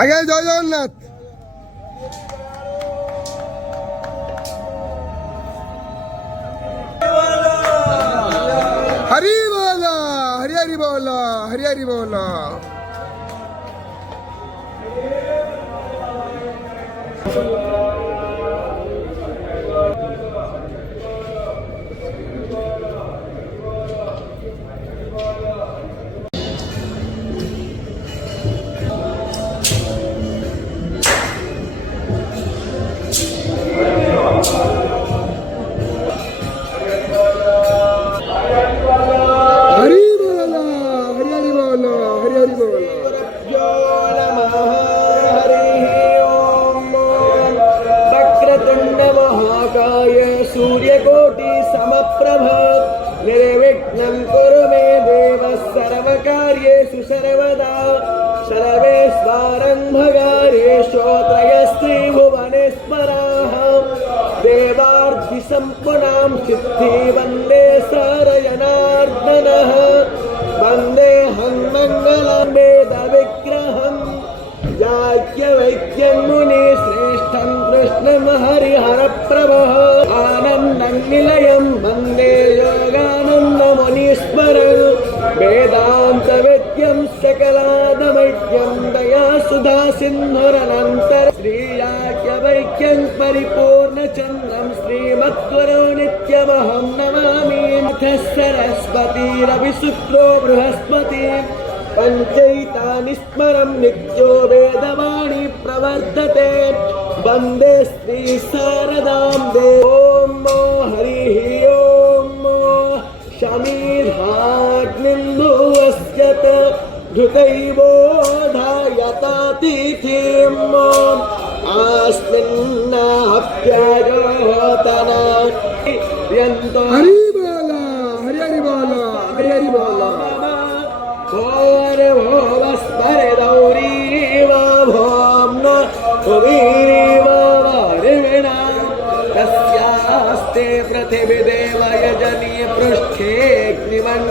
আগে জয় জগন্নাথ। হরি বল, হরি হরি বল, হরি হরি বল। सूर्यकोटि समप्रभ निर्विघ्नं कुरु मे देव सर्वकार्येषु सर्वदा सर्वेष्वारम्भकार्येषु त्रयस्त्रिभुवनेश्वराः देवार्थिसम्पूर्णां सिद्धि वन्दे सरजनार्दनः वन्देऽहं मङ्गलं वेदविग्रहं याज्ञवल्क्यं मुनिश्रेष्ठं कृष्णं हरिहरप्रभः आनन्दं निलयं वन्दे योगानन्दमुनीश्वरं वेदान्तवेद्यं सकलादमैक्यं दयासुधा सिन्धुरनन्तर श्रीयाज्ञवल्क्यं परिपूर्णचन्द्रं श्रीमद्गुरो नित्यमहं नमामि सरस्वती रविशुक्रो बृहस्पति पंचैतानि स्मरं नित्यो वेदवाणी प्रवर्तते वन्दे श्री शारदां देवी। हरिः ओम शमीधाग्निन्दुवस्यत धृतैवोधायतातिथिम् आस्मिन्नाप्यायोतना हरि बोला, हरि हरि बोला, हरि हरि बोला। भोस्मरे दौरीव भोम्न उवीरीव वारिणा तस्यास्ते पृथिवीदेव यजनी पृष्ठेऽग्निवन्